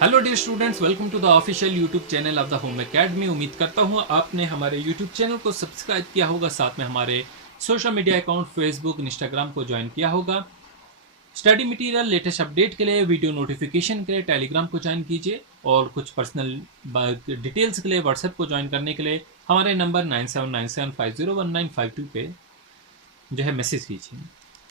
Hello dear students, welcome to the official YouTube channel of the Home Academy. उम्मीद करता हूँ आपने हमारे यूट्यूब चैनल को सब्सक्राइब किया होगा, साथ में हमारे social media account Facebook Instagram को ज्वाइन किया होगा। स्टडी मटेरियल लेटेस्ट अपडेट के लिए, वीडियो नोटिफिकेशन के लिए टेलीग्राम को ज्वाइन कीजिए और कुछ पर्सनल डिटेल्स के लिए व्हाट्सएप को ज्वाइन करने के लिए हमारे नंबर 9797501952 पे जो है मैसेज कीजिए।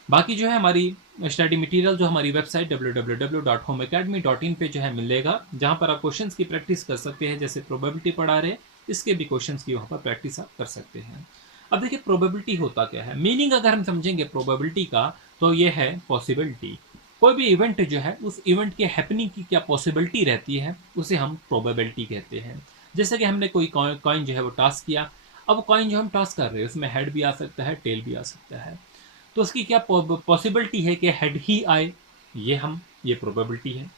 बाकी जो है हमारी स्टडी मटेरियल जो हमारी वेबसाइट www.homeacademy.in पे जो है मिलेगा, जहाँ पर आप क्वेश्चंस की प्रैक्टिस कर सकते हैं। जैसे प्रोबेबिलिटी पढ़ा रहे, इसके भी क्वेश्चंस की वहाँ पर प्रैक्टिस आप कर सकते हैं। अब देखिए प्रोबेबिलिटी होता क्या है। मीनिंग अगर हम समझेंगे प्रोबेबिलिटी का, तो ये है पॉसिबिलिटी। कोई भी इवेंट जो है, उस इवेंट के हैपनिंग की क्या पॉसिबिलिटी रहती है, उसे हम प्रोबेबिलिटी कहते हैं। जैसे कि हमने कोई कॉइन जो है वो टॉस किया। अब कॉइन जो हम टॉस कर रहे हैं उसमें हेड भी आ सकता है, टेल भी आ सकता है। तो उसकी क्या पॉसिबिलिटी है कि हेड ही आए, ये प्रोबेबिलिटी है।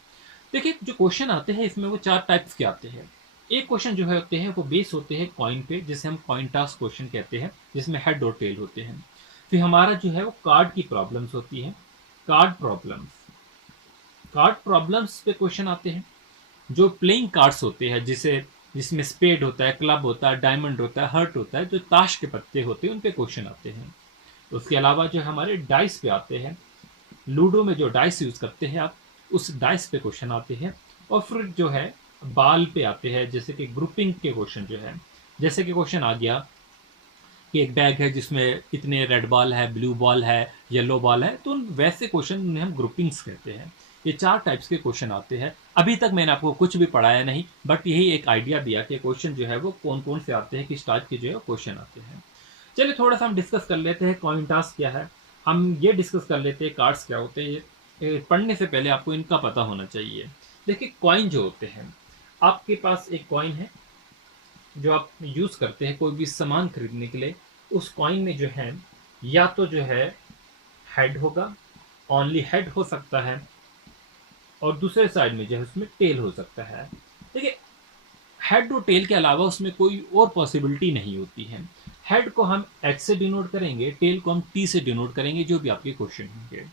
देखिए जो क्वेश्चन आते हैं इसमें वो चार टाइप्स के आते हैं। एक क्वेश्चन जो है होते हैं वो बेस होते हैं कॉइन पे, जिसे हम कॉइन टॉस क्वेश्चन कहते हैं, जिसमें हेड और टेल होते हैं। फिर हमारा जो है वो कार्ड की प्रॉब्लम्स होती है, कार्ड प्रॉब्लम्स पे क्वेश्चन आते हैं। जो प्लेइंग कार्ड्स होते हैं, जिसमें स्पेड होता है, क्लब होता है, डायमंड होता है, हर्ट होता है, जो ताश के पत्ते होते हैं, उन पे क्वेश्चन आते हैं। उसके अलावा जो हमारे डाइस पे आते हैं, लूडो में जो डाइस यूज करते हैं आप, उस डाइस पे क्वेश्चन आते हैं। और फिर जो है बाल पे आते हैं, जैसे कि ग्रुपिंग के क्वेश्चन जो है। जैसे कि क्वेश्चन आ गया कि एक बैग है जिसमें इतने रेड बॉल है, ब्लू बॉल है, येलो बॉल है, तो वैसे क्वेश्चन उन्हें हम ग्रुपिंग्स कहते हैं। ये चार टाइप्स के क्वेश्चन आते हैं। अभी तक मैंने आपको कुछ भी पढ़ाया नहीं, बट यही एक आइडिया दिया कि क्वेश्चन जो है वो कौन कौन से आते हैं, किस टाइप के जो है क्वेश्चन आते हैं। चलिए थोड़ा सा हम डिस्कस कर लेते हैं कॉइन टॉस क्या है। हम ये डिस्कस कर लेते हैं कार्ड्स क्या होते हैं। पढ़ने से पहले आपको इनका पता होना चाहिए। देखिए कॉइन जो होते हैं, आपके पास एक कॉइन है जो आप यूज करते हैं कोई भी सामान खरीदने के लिए। उस कॉइन में जो है या तो जो है हेड होगा, ओनली हेड हो सकता है, और दूसरे साइड में जो है उसमें टेल हो सकता है। देखिए हेड और टेल के अलावा उसमें कोई और पॉसिबिलिटी नहीं होती है। हेड को हम एच से डिनोट करेंगे, टेल को हम टी से डिनोट करेंगे, जो भी आपके क्वेश्चन होंगे।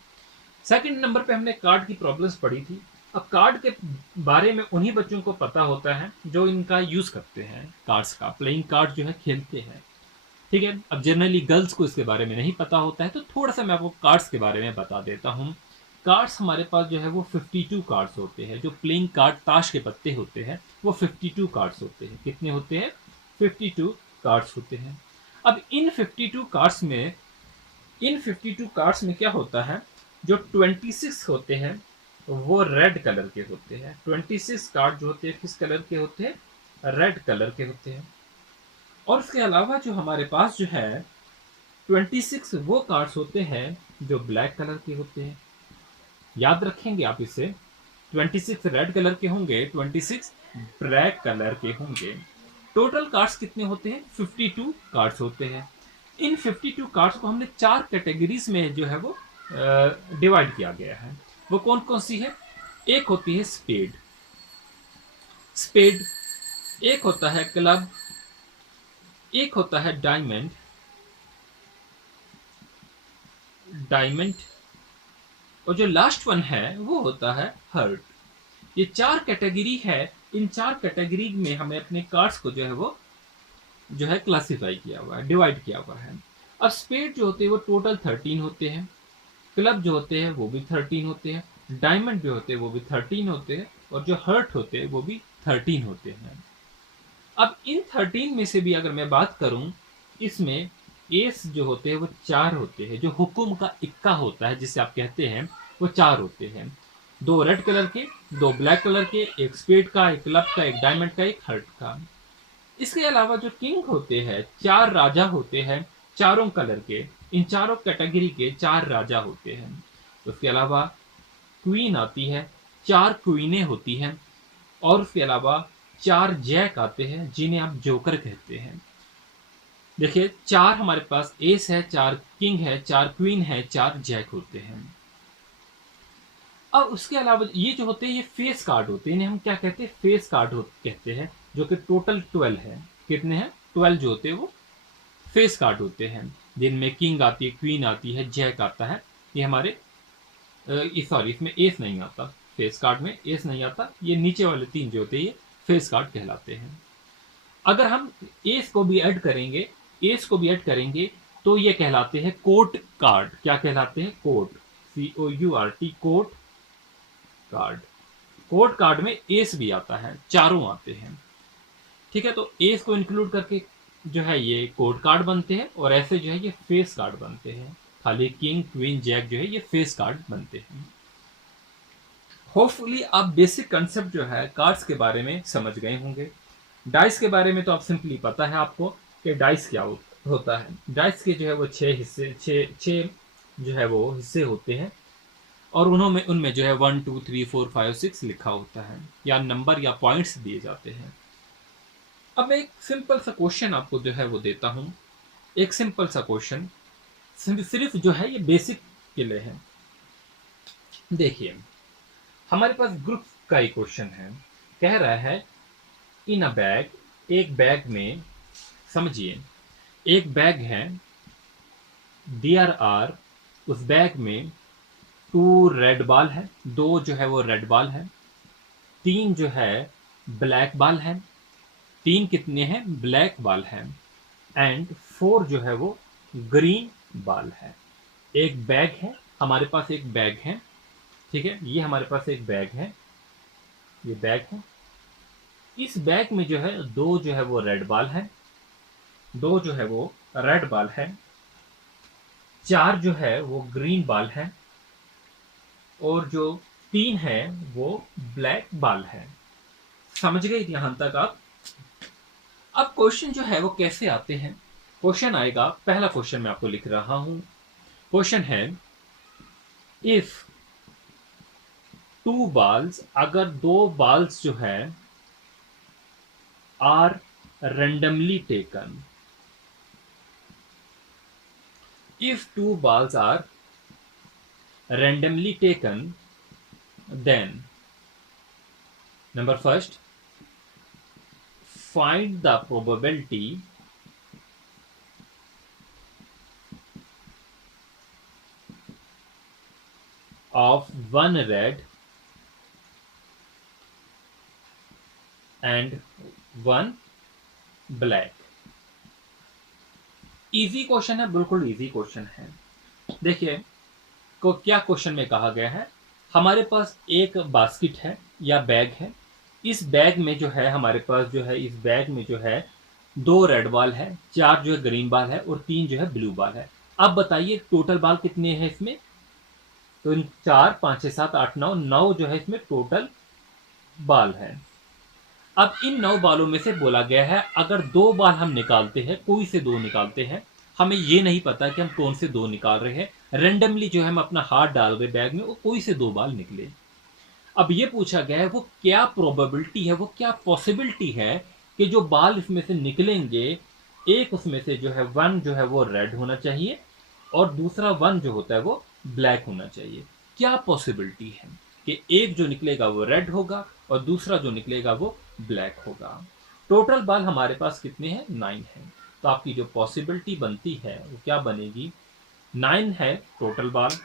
सेकंड नंबर पे हमने कार्ड की प्रॉब्लम्स पढ़ी थी। अब कार्ड के बारे में उन्हीं बच्चों को पता होता है जो इनका यूज करते हैं, कार्ड्स का, प्लेइंग कार्ड जो है खेलते हैं। ठीक है, अब जनरली गर्ल्स को इसके बारे में नहीं पता होता है, तो थोड़ा सा मैं आपको कार्ड्स के बारे में बता देता हूँ। कार्ड्स हमारे पास जो है वो 52 कार्ड्स होते हैं। जो प्लेइंग कार्ड ताश के पत्ते होते हैं वो 52 कार्ड्स होते हैं। कितने होते हैं? 52 कार्ड्स होते हैं। अब इन 52 कार्ड्स में क्या होता है, जो 26 होते हैं वो रेड कलर के होते हैं। 26 कार्ड जो होते हैं किस कलर के होते हैं? रेड कलर के होते हैं। और उसके अलावा जो हमारे पास जो है 26 वो कार्ड्स होते हैं जो ब्लैक कलर के होते हैं। याद रखेंगे आप इसे, 26 रेड कलर के होंगे, 26 ब्लैक कलर के होंगे। टोटल कार्ड्स कितने होते हैं? 52 कार्ड्स होते हैं। इन 52 कार्ड्स को हमने चार कैटेगरीज में जो है वो डिवाइड किया गया है। वो कौन कौन सी है? एक होती है स्पेड, स्पेड एक होता है क्लब, एक होता है डायमंड, डायमंड, और जो लास्ट वन है वो होता है हर्ट। ये चार कैटेगरी है। इन चार कैटेगरी में हमें अपने कार्ड्स को जो है वो जो है क्लासिफाई किया हुआ है, डिवाइड किया हुआ है। अब स्पेड जो होते हैं वो टोटल 13 होते हैं, क्लब जो होते हैं वो भी 13 होते हैं, डायमंड जो होते हैं वो भी 13 होते हैं, और जो हर्ट होते हैं वो भी 13 होते हैं। अब इन 13 में से भी अगर मैं बात करूं, इसमें एस जो होते हैं वो चार होते हैं। जो हुकुम का इक्का होता है जिसे आप कहते हैं, वो चार होते हैं। दो रेड कलर के, दो ब्लैक कलर के, एक स्पेड का, एक क्लब का, एक डायमंड का, एक हर्ट का। इसके अलावा जो किंग होते हैं, चार राजा होते हैं चारों कलर के। इन चारों कैटेगरी के चार राजा होते हैं। उसके अलावा क्वीन आती है, चार क्वीनें होती हैं, और उसके अलावा चार जैक आते हैं जिन्हें आप जोकर कहते हैं। देखिए चार हमारे पास एस है, चार किंग है, चार क्वीन है, चार जैक होते हैं। अब उसके अलावा ये जो होते हैं ये फेस कार्ड होते हैं। इन्हें हम क्या कहते हैं? फेस कार्ड कहते हैं, जो कि टोटल 12 है। कितने हैं? 12 जो होते हैं वो फेस कार्ड होते हैं, जिनमें किंग आती है, क्वीन आती है, जैक आता है। ये हमारे सॉरी इसमें एस नहीं आता। फेस कार्ड में एस नहीं आता, ये नीचे वाले 3 जो होते हैं ये फेस कार्ड कहलाते हैं। अगर हम एस को भी ऐड करेंगे, एस को भी ऐड करेंगे तो ये कहलाते हैं कोर्ट कार्ड। क्या कहलाते हैं? Court, COURT, court card. Court card में एस भी आता है, चारों आते हैं। ठीक है, तो एस को इंक्लूड करके जो है ये कोर्ट कार्ड बनते हैं, और ऐसे जो है ये फेस कार्ड बनते हैं। खाली किंग क्वीन जैक जो है ये फेस कार्ड बनते हैं। होपफुली आप बेसिक कंसेप्ट जो है कार्ड्स के बारे में समझ गए होंगे। डाइस के बारे में तो आप सिंपली पता है आपको कि डाइस क्या होता है। डाइस के जो है वो 6 हिस्से, छः जो है वो हिस्से होते हैं, और उनमें जो है 1 2 3 4 5 6 लिखा होता है, या नंबर या पॉइंट्स दिए जाते हैं। अब मैं एक सिंपल सा क्वेश्चन आपको जो है वो देता हूं। एक सिंपल सा क्वेश्चन सिर्फ जो है ये बेसिक के लिए है। देखिए, हमारे पास ग्रुप का ही क्वेश्चन है। कह रहा है इन अ बैग, एक बैग में, समझिए एक बैग है, देयर आर, उस बैग में 2 रेड बॉल है, 2 जो है वो रेड बॉल है, 3 जो है ब्लैक बॉल है, 3 कितने हैं? ब्लैक बॉल है, एंड 4 जो है वो ग्रीन बॉल है। एक बैग है, हमारे पास एक बैग है, ठीक है, ये हमारे पास एक बैग है, ये बैग है। इस बैग में जो है 2 जो है वो रेड बॉल है, 2 जो है वो रेड बॉल है, 4 जो है वो ग्रीन बॉल है, और जो 3 है वो ब्लैक बॉल है। समझ गए यहां तक आप? अब क्वेश्चन जो है वो कैसे आते हैं? क्वेश्चन आएगा, पहला क्वेश्चन मैं आपको लिख रहा हूं। क्वेश्चन है इफ 2 बॉल्स, अगर 2 बॉल्स जो है are randomly taken, if 2 balls are randomly taken, then number first, find the probability of 1 red and 1 black. Easy question है, बिल्कुल इजी क्वेश्चन है। देखिए क्या क्वेश्चन में कहा गया है, हमारे पास एक बास्केट है या बैग है, इस बैग में जो है हमारे पास जो है, इस बैग में जो है 2 रेड बॉल है, 4 जो है ग्रीन बॉल है, और 3 जो है ब्लू बॉल है। अब बताइए टोटल बॉल कितने हैं इसमें? तो इन 4 5 6 7 8 9 जो है इसमें टोटल बॉल है। अब इन 9 बालों में से बोला गया है अगर 2 बाल हम निकालते हैं, कोई से 2 निकालते हैं, हमें ये नहीं पता कि हम कौन से 2 निकाल रहे हैं, रेंडमली जो है हम अपना हाथ डाल रहे बैग में, वो कोई से 2 बाल निकले। अब ये पूछा गया है वो क्या प्रोबेबिलिटी है, वो क्या पॉसिबिलिटी है कि जो बाल इसमें से निकलेंगे, एक उसमें से जो है 1 जो है वो रेड होना चाहिए, और दूसरा 1 जो होता है वो ब्लैक होना चाहिए। क्या पॉसिबिलिटी है कि एक जो निकलेगा वो रेड होगा और दूसरा जो निकलेगा वो ब्लैक होगा। टोटल बाल हमारे पास कितने हैं? 9 है। तो आपकी जो पॉसिबिलिटी बनती है वो क्या बनेगी? 9 है टोटल बाल।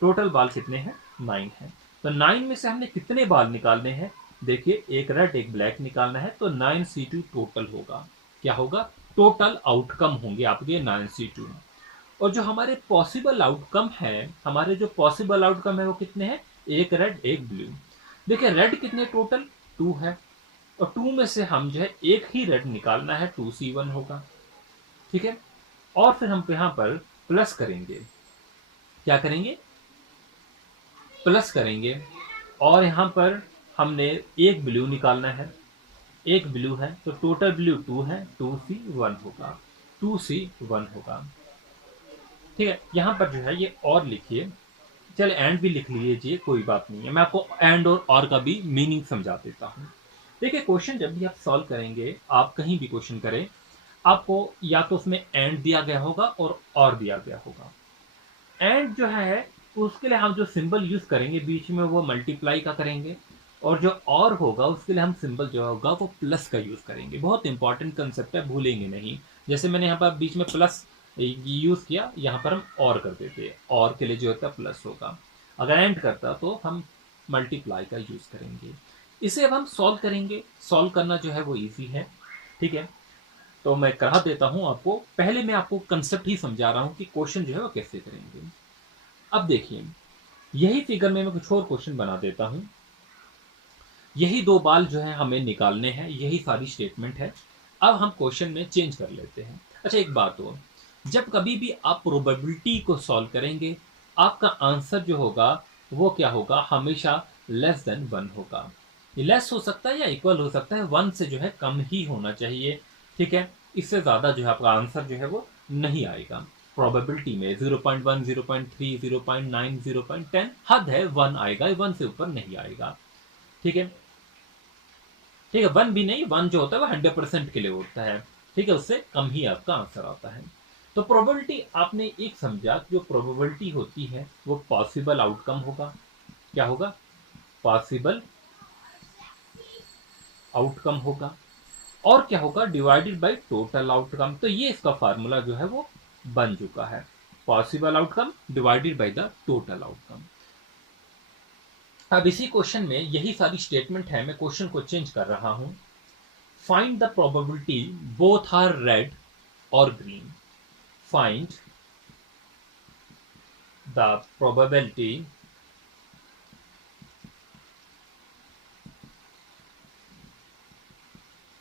टोटल बाल कितने हैं? 9 है। तो 9 में से हमने कितने बाल निकालने हैं? देखिए एक रेड एक ब्लैक निकालना है, तो 9C2 टोटल होगा। क्या होगा? टोटल आउटकम होंगे आपके 9C2। और जो हमारे पॉसिबल आउटकम है, हमारे जो पॉसिबल आउटकम है वो कितने हैं? एक रेड एक ब्लू। देखिए रेड कितने टोटल? 2 है, और 2 में से हम जो है एक ही रेड निकालना है, 2C1 होगा। ठीक है, और फिर हम यहाँ पर प्लस करेंगे। क्या करेंगे? प्लस करेंगे, और यहाँ पर हमने एक ब्लू निकालना है, एक ब्लू है, तो टोटल ब्लू 2 है, 2C1 होगा, 2C1 होगा। ठीक है, यहाँ पर जो है ये और लिखिए, चल एंड भी लिख लीजिए, कोई बात नहीं है, मैं आपको एंड और का भी मीनिंग समझा देता हूँ। देखिए क्वेश्चन जब भी आप सॉल्व करेंगे, आप कहीं भी क्वेश्चन करें, आपको या तो उसमें एंड दिया गया होगा और दिया गया होगा। एंड जो है उसके लिए हम जो सिंबल यूज करेंगे बीच में वो मल्टीप्लाई का करेंगे, और जो और होगा उसके लिए हम सिंबल जो होगा वो प्लस का यूज करेंगे। बहुत इंपॉर्टेंट कंसेप्ट है, भूलेंगे नहीं। जैसे मैंने यहाँ पर बीच में प्लस यूज किया, यहाँ पर हम और कर देते हैं, और के लिए जो होता है प्लस होगा। अगर एंड करता तो हम मल्टीप्लाई का यूज करेंगे। इसे अब हम सॉल्व करेंगे। सॉल्व करना जो है वो इजी है, ठीक है। तो मैं करा देता हूं आपको। पहले मैं आपको कंसेप्ट ही समझा रहा हूं कि क्वेश्चन जो है वो कैसे करेंगे। अब देखिए, यही फिगर में मैं कुछ और क्वेश्चन बना देता हूं। यही दो बाल जो है हमें निकालने हैं, यही सारी स्टेटमेंट है। अब हम क्वेश्चन में चेंज कर लेते हैं। अच्छा, एक बात और, जब कभी भी आप प्रोबेबिलिटी को सॉल्व करेंगे, आपका आंसर जो होगा वो क्या होगा, हमेशा लेस देन 1 होगा। ये लेस हो सकता है या इक्वल हो सकता है, 1 से जो है कम ही होना चाहिए, ठीक है। इससे ज्यादा जो है आपका आंसर जो है वो नहीं आएगा। प्रोबेबिलिटी में 0.1, 0.3, 0.9, 0.10 हद है, 1 आएगा, 1 से ऊपर नहीं आएगा, ठीक है। ठीक है, 1 भी नहीं, 1 जो होता है वो 100% के लिए होता है, ठीक है, उससे कम ही आपका आंसर आता है। तो प्रोबेबिलिटी आपने एक समझा, जो प्रोबेबिलिटी होती है वो पॉसिबल आउटकम होगा। क्या होगा, पॉसिबल आउटकम होगा। और क्या होगा, डिवाइडेड बाय टोटल आउटकम। तो ये इसका फार्मूला जो है वो बन चुका है, possible outcome divided by the total outcome. अब इसी क्वेश्चन में यही सारी स्टेटमेंट है, मैं क्वेश्चन को चेंज कर रहा हूं। Find the probability both are red और green. Find the probability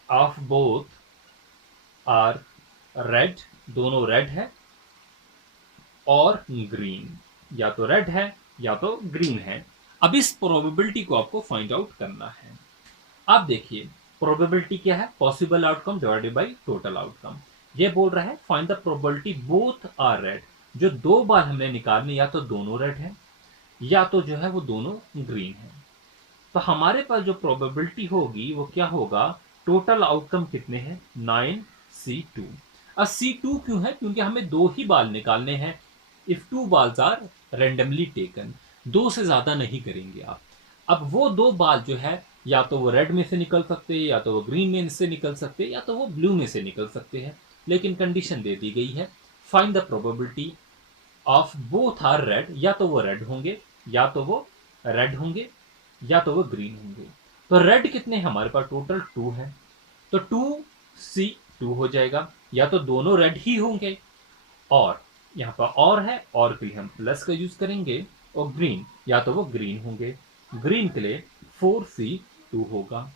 of both are red, दोनों रेड है, और ग्रीन, या तो रेड है या तो ग्रीन है। अब इस प्रोबेबिलिटी को आपको फाइंड आउट करना है। आप देखिए, प्रोबेबिलिटी क्या है, possible outcome divided by total outcome. ये बोल रहा है find the probability both are red. जो दो बार हमने निकालने, या तो दोनों रेड है या तो जो है वो दोनों ग्रीन है। तो हमारे पास जो प्रोबेबिलिटी होगी वो क्या होगा, टोटल आउटकम कितने हैं, 9C2। अब C2 क्यों है, क्योंकि हमें दो ही बाल निकालने हैं। If two balls are randomly taken, दो से ज्यादा नहीं करेंगे आप। अब वो दो बाल जो है, या तो वो रेड में से निकल सकते हैं, या तो वो ग्रीन में से निकल सकते हैं, या तो वो ब्लू में से निकल सकते हैं। लेकिन कंडीशन दे दी गई है, find the probability of both are red, या तो वो रेड होंगे, या तो वो रेड होंगे, या तो वो ग्रीन होंगे। तो रेड कितने हमारे पास, टोटल 2 है, तो 2C2 हो जाएगा। या तो दोनों रेड ही होंगे, और यहाँ पर और है, और के लिए हम प्लस का यूज करेंगे, और ग्रीन, या तो वो ग्रीन होंगे। ग्रीन के लिए 4C2 होगा।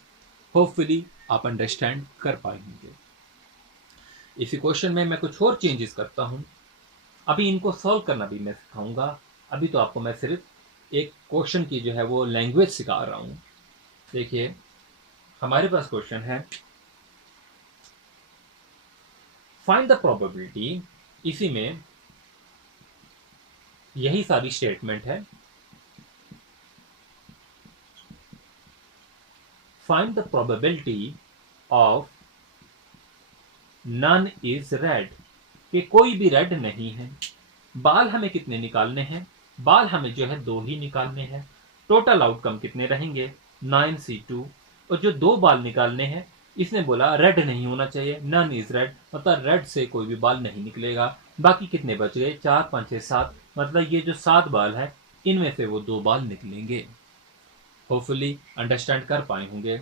होपफुली आप अंडरस्टैंड कर पाएंगे। इसी क्वेश्चन में मैं कुछ और चेंजेस करता हूं। अभी इनको सॉल्व करना भी मैं सिखाऊंगा। अभी तो आपको मैं सिर्फ एक क्वेश्चन की जो है वो लैंग्वेज सिखा रहा हूं। देखिए, हमारे पास क्वेश्चन है, फाइंड द प्रोबेबिलिटी। इसी में यही सारी स्टेटमेंट है। Find the probability of none is red, कि कोई भी रेड नहीं है। बाल हमें कितने निकालने हैं, बाल हमें जो है दो ही निकालने हैं। टोटल आउटकम कितने रहेंगे, 9C2। और जो दो बाल निकालने हैं, इसने बोला रेड नहीं होना चाहिए, नन इज रेड, मतलब रेड से कोई भी बाल नहीं निकलेगा। बाकी कितने बच गए, 4, 5, 6, 7, मतलब ये जो 7 बाल है, इनमें से वो 2 बाल निकलेंगे। होपफुली अंडरस्टैंड कर पाए होंगे।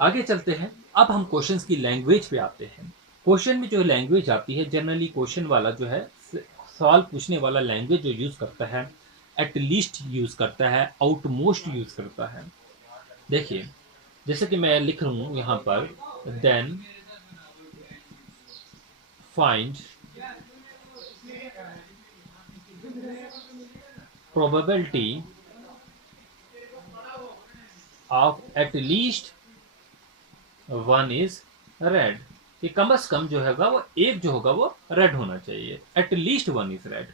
आगे चलते हैं। अब हम क्वेश्चंस की लैंग्वेज पे आते हैं। क्वेश्चन में जो लैंग्वेज आती है, जनरली क्वेश्चन वाला जो है, सवाल पूछने वाला लैंग्वेज जो यूज करता है, एट लीस्ट यूज करता है, आउटमोस्ट यूज करता है। देखिए, जैसे कि मैं लिख रहा हूं यहां पर, then find probability of at least 1 is red, कि कम से कम जो होगा वो एक जो होगा वो रेड होना चाहिए। Eight least 1 is red,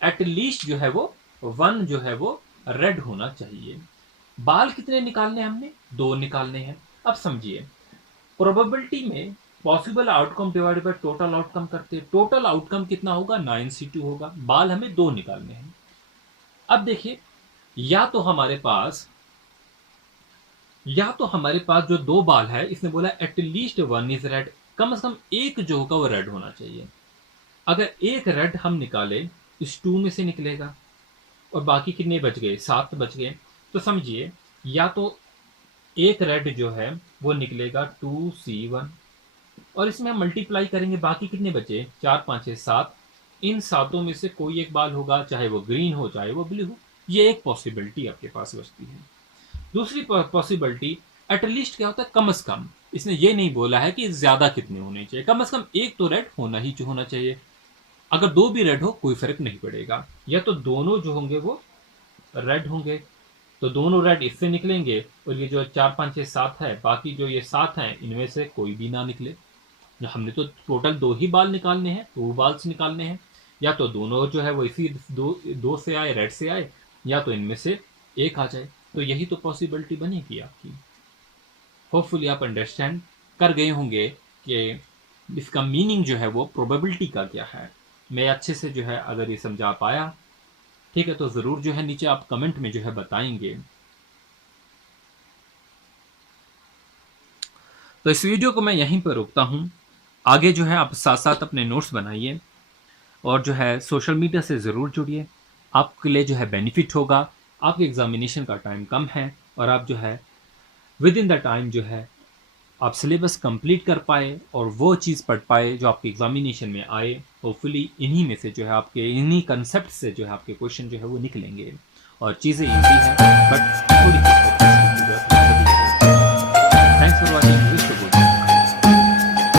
at least जो है वो 1 जो है वो रेड होना चाहिए। बाल कितने निकालने हैं, हमने 2 निकालने हैं। अब समझिए, प्रोबेबिलिटी में possible outcome divided by total outcome करते हैं। टोटल आउटकम कितना होगा, 9C2 होगा। बाल हमें 2 निकालने हैं। अब देखिए, या तो हमारे पास जो 2 बाल है, इसने बोला एट लीस्ट 1 इज रेड, कम से कम एक जो होगा वो रेड होना चाहिए। अगर एक रेड हम निकाले, इस 2 में से निकलेगा, और बाकी कितने बच गए, 7 बच गए। तो समझिए या तो एक रेड जो है वो निकलेगा 2C1, और इसमें हम मल्टीप्लाई करेंगे, बाकी कितने बचे, 4 5 6 7। इन सातों में से कोई एक बाल होगा, चाहे वो ग्रीन हो चाहे वो ब्लू हो। ये एक पॉसिबिलिटी आपके पास बचती है। दूसरी पॉसिबिलिटी, एटलीस्ट क्या होता है, कम से कम इसने ये नहीं बोला है कि ज्यादा कितने होने चाहिए, कम से कम एक तो रेड होना ही होना चाहिए। अगर 2 भी रेड हो कोई फर्क नहीं पड़ेगा, या तो दोनों जो होंगे वो रेड होंगे, तो दोनों रेड इससे निकलेंगे, और ये जो 4 5 6 7 है, बाकी जो ये 7 हैं इनमें से कोई भी ना निकले। हमने तो टोटल 2 ही बाल निकालने हैं, 2 बाल्स निकालने हैं। या तो दोनों जो है वो इसी दो से आए, रेड से आए, या तो इनमें से एक आ जाए। तो यही तो पॉसिबिलिटी बनेगी आपकी। होपफुली आप अंडरस्टैंड कर गए होंगे कि इसका मीनिंग जो है वो प्रोबेबिलिटी का क्या है। मैं अच्छे से जो है अगर ये समझा पाया, ठीक है, तो ज़रूर जो है नीचे आप कमेंट में जो है बताएंगे। तो इस वीडियो को मैं यहीं पर रोकता हूँ। आगे जो है आप साथ साथ अपने नोट्स बनाइए, और जो है सोशल मीडिया से ज़रूर जुड़िए। आपके लिए जो है बेनिफिट होगा। आपके एग्जामिनेशन का टाइम कम है, और आप जो है विद इन द टाइम जो है आप सिलेबस कंप्लीट कर पाए, और वो चीज़ पढ़ पाए जो आपके एग्जामिनेशन में आए। होपफुली इन्हीं में से जो है आपके इन्हीं कंसेप्ट से जो है आपके क्वेश्चन जो है वो निकलेंगे, और चीज़ें ईजी हैं बट थोड़ी सी प्रैक्टिस की जरूरत है। Thanks for watching.